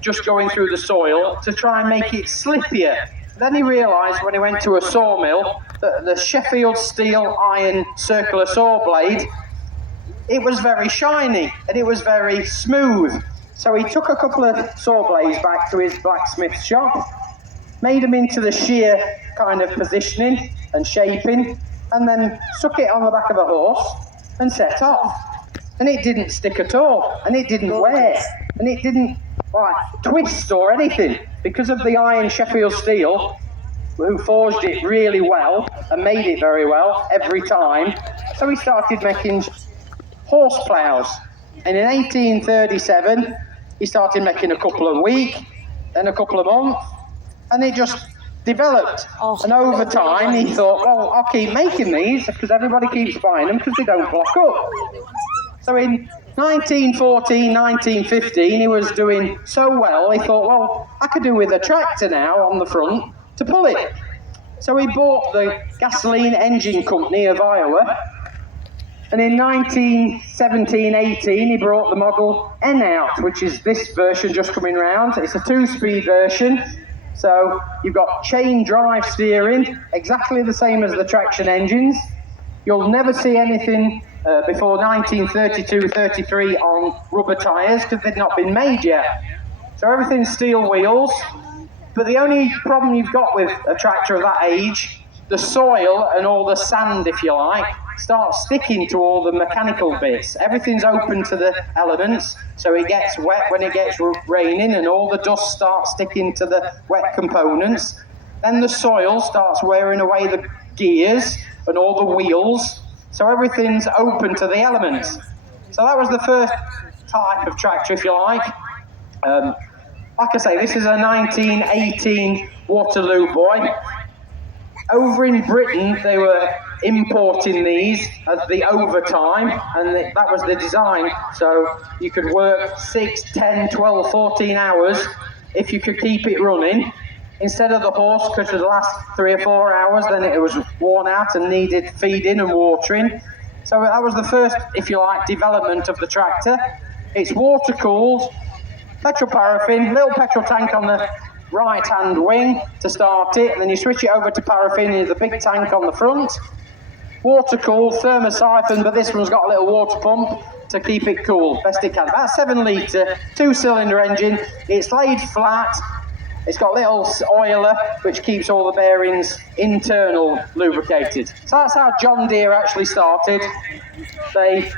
just going through the soil to try and make it slippier. Then he realised when he went to a sawmill that the Sheffield steel iron circular saw blade, it was very shiny and it was very smooth. So he took a couple of saw blades back to his blacksmith shop, made them into the shear kind of positioning and shaping, and then stuck it on the back of a horse and set off. And it didn't stick at all, and it didn't wear, and it didn't twist or anything, because of the iron Sheffield steel, who forged it really well and made it very well every time. So he started making horse ploughs, and in 1837 he started making a couple a week, then a couple a month, and it just developed. And over time he thought, well, I'll keep making these because everybody keeps buying them because they don't block up. So in 1914, 1915, he was doing so well, he thought, well, I could do with a tractor now on the front to pull it. So he bought the Gasoline Engine Company of Iowa, and in 1917-18, he brought the Model N out, which is this version just coming round. It's a 2-speed version, so you've got chain drive steering, exactly the same as the traction engines. You'll never see anything before 1932-33 on rubber tyres because they'd not been made yet. So everything's steel wheels, but the only problem you've got with a tractor of that age, the soil and all the sand, if you like, starts sticking to all the mechanical bits. Everything's open to the elements, so it gets wet when it gets raining and all the dust starts sticking to the wet components. Then the soil starts wearing away the gears and all the wheels, so everything's open to the elements. So that was the first type of tractor, if you like. Like I say, this is a 1918 Waterloo boy. Over in Britain, they were importing these as the overtime, and that was the design. So you could work 6, 10, 12, 14 hours if you could keep it running. Instead of the horse, because for the last 3 or 4 hours, then it was worn out and needed feeding and watering. So that was the first, if you like, development of the tractor. It's water-cooled, petrol paraffin, little petrol tank on the right-hand wing to start it, and then you switch it over to paraffin in the big tank on the front. Water-cooled, thermosiphon, but this one's got a little water pump to keep it cool, best it can. About 7 litre, 2-cylinder engine. It's laid flat. It's got a little oiler, which keeps all the bearings internal lubricated. So that's how John Deere actually started. They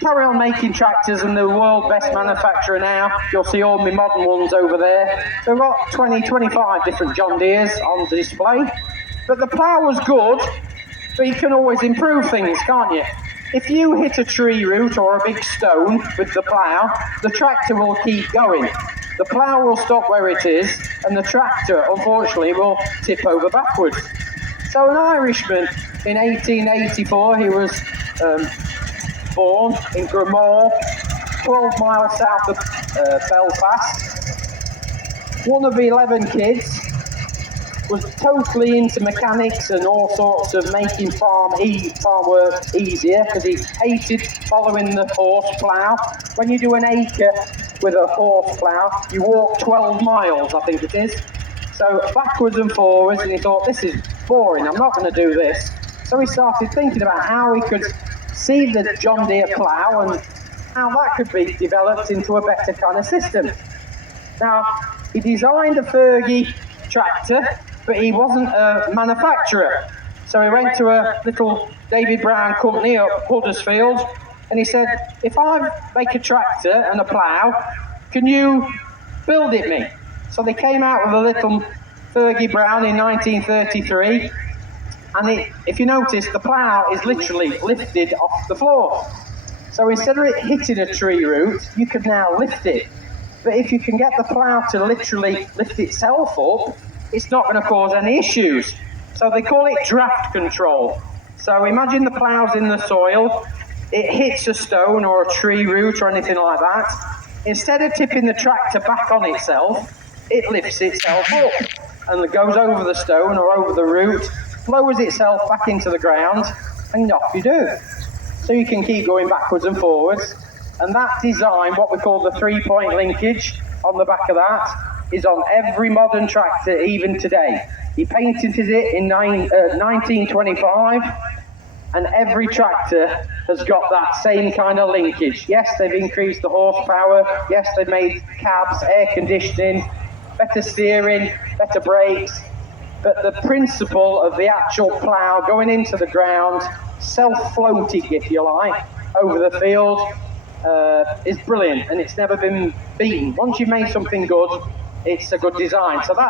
carry on making tractors, and the world best manufacturer now. You'll see all my modern ones over there. So we've got 20, 25 different John Deeres on display. But the plough was good, but you can always improve things, can't you? If you hit a tree root or a big stone with the plough, the tractor will keep going. The plough will stop where it is, and the tractor, unfortunately, will tip over backwards. So an Irishman in 1884, he was born in Gramore, 12 miles south of Belfast. One of 11 kids, was totally into mechanics and all sorts of making farm work easier, because he hated following the horse plough. When you do an acre with a horse plough, you walk 12 miles, I think it is. So backwards and forwards, and he thought, this is boring, I'm not going to do this. So he started thinking about how he could see the John Deere plough and how that could be developed into a better kind of system. Now, he designed a Fergie tractor, but he wasn't a manufacturer. So he went to a little David Brown company up Huddersfield, and he said, if I make a tractor and a plough, can you build it me? So they came out with a little Fergie Brown in 1933, and if you notice, the plough is literally lifted off the floor. So instead of it hitting a tree root, you can now lift it. But if you can get the plough to literally lift itself up, it's not going to cause any issues. So they call it draft control. So imagine the plough's in the soil, it hits a stone or a tree root or anything like that. Instead of tipping the tractor back on itself, it lifts itself up and goes over the stone or over the root, lowers itself back into the ground, and off you do. So you can keep going backwards and forwards. And that design, what we call the 3-point linkage on the back of that, is on every modern tractor even today. He painted it in 1925, and every tractor has got that same kind of linkage. Yes, they've increased the horsepower. Yes, they've made cabs, air conditioning, better steering, better brakes. But the principle of the actual plough going into the ground, self-floating, if you like, over the field, is brilliant, and it's never been beaten. Once you've made something good, it's a good design. So that's